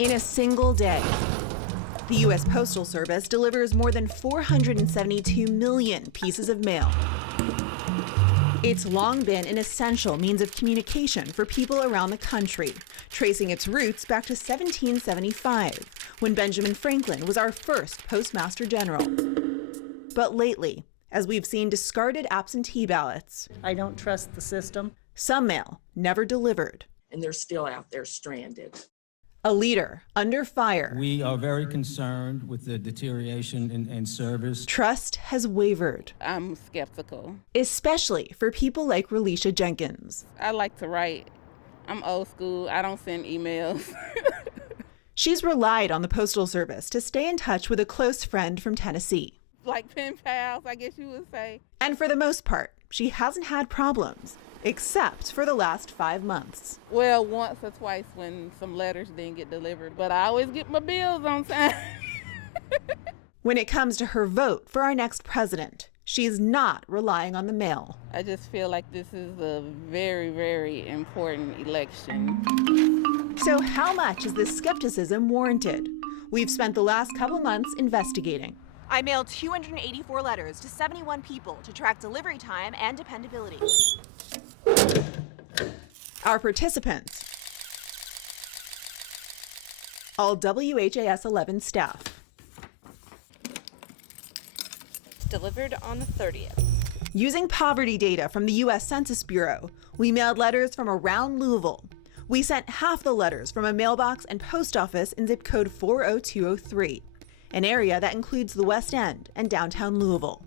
In a single day, the U.S. Postal Service delivers more than 472 million pieces of mail. It's long been an essential means of communication for people around the country, tracing its roots back to 1775, when Benjamin Franklin was our first Postmaster General. But lately, as we've seen discarded absentee ballots, I don't trust the system. Some mail never delivered. And they're still out there stranded. A leader under fire. We are very concerned with the deterioration in service. Trust has wavered. I'm skeptical. Especially for people like Relisha Jenkins. I like to write. I'm old school. I don't send emails. She's relied on the Postal Service to stay in touch with a close friend from Tennessee. Like pen pals, I guess you would say. And for the most part, she hasn't had problems. Except for the last 5 months. Well, once or twice when some letters didn't get delivered, but I always get my bills on time. When it comes to her vote for our next president, she's not relying on the mail. I just feel like this is a very, very important election. So how much is this skepticism warranted? We've spent the last couple months investigating. I mailed 284 letters to 71 people to track delivery time and dependability. Our participants, all WHAS 11 staff. Delivered on the 30th. Using poverty data from the U.S. Census Bureau, we mailed letters from around Louisville. We sent half the letters from a mailbox and post office in zip code 40203, an area that includes the West End and downtown Louisville.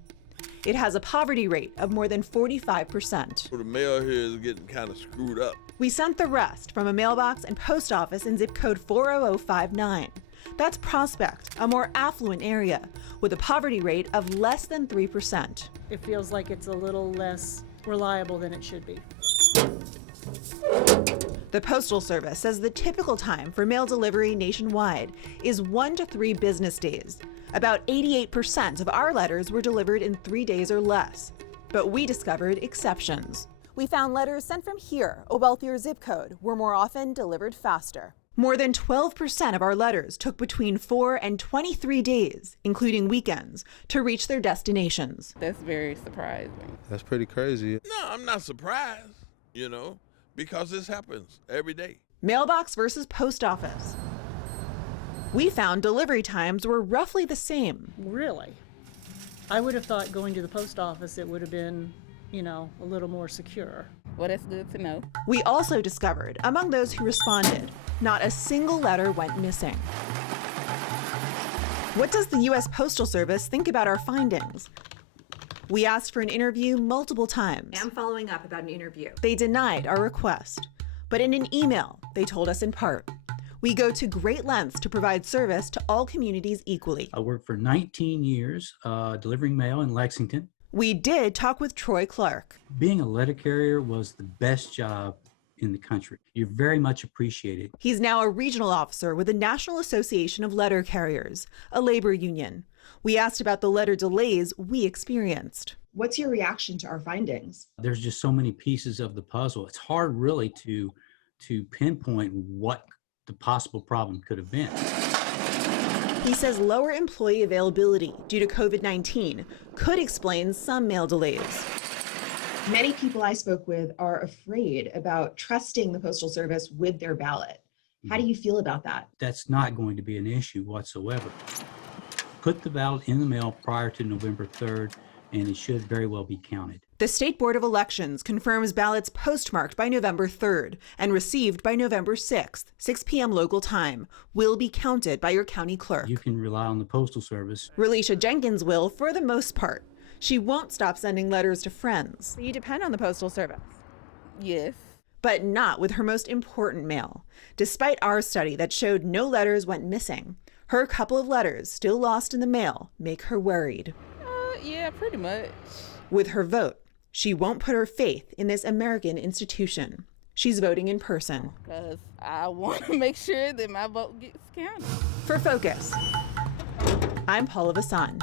It has a poverty rate of more than 45%. The mail here is getting kind of screwed up. We sent the rest from a mailbox and post office in zip code 40059. That's Prospect, a more affluent area, with a poverty rate of less than 3%. It feels like it's a little less reliable than it should be. The Postal Service says the typical time for mail delivery nationwide is 1 to 3 business days. About 88% of our letters were delivered in 3 days or less. But we discovered exceptions. We found letters sent from here, a wealthier zip code, were more often delivered faster. More than 12% of our letters took between 4 and 23 days, including weekends, to reach their destinations. That's very surprising. That's pretty crazy. No, I'm not surprised, because this happens every day. Mailbox versus post office. We found delivery times were roughly the same. Really? I would have thought going to the post office it would have been, a little more secure. Well, that's good to know. We also discovered, among those who responded, not a single letter went missing. What does the U.S. Postal Service think about our findings? We asked for an interview multiple times. I'm following up about an interview. They denied our request. But in an email, they told us in part, we go to great lengths to provide service to all communities equally. I worked for 19 years delivering mail in Lexington. We did talk with Troy Clark. Being a letter carrier was the best job in the country. You're very much appreciated. He's now a regional officer with the National Association of Letter Carriers, a labor union. We asked about the letter delays we experienced. What's your reaction to our findings? There's just so many pieces of the puzzle. It's hard really to pinpoint what the possible problem could have been. He says lower employee availability due to COVID-19 could explain some mail delays. Many people I spoke with are afraid about trusting the Postal Service with their ballot. How do you feel about that? That's not going to be an issue whatsoever. Put the ballot in the mail prior to November 3rd, and it should very well be counted. The State Board of Elections confirms ballots postmarked by November 3rd and received by November 6th, 6 p.m. local time, will be counted by your county clerk. You can rely on the Postal Service. Relisha Jenkins will, for the most part. She won't stop sending letters to friends. You depend on the Postal Service. Yes. But not with her most important mail. Despite our study that showed no letters went missing, her couple of letters still lost in the mail make her worried. Yeah, pretty much. With her vote, she won't put her faith in this American institution. She's voting in person. Because I want to make sure that my vote gets counted. For Focus, I'm Paula Vassan.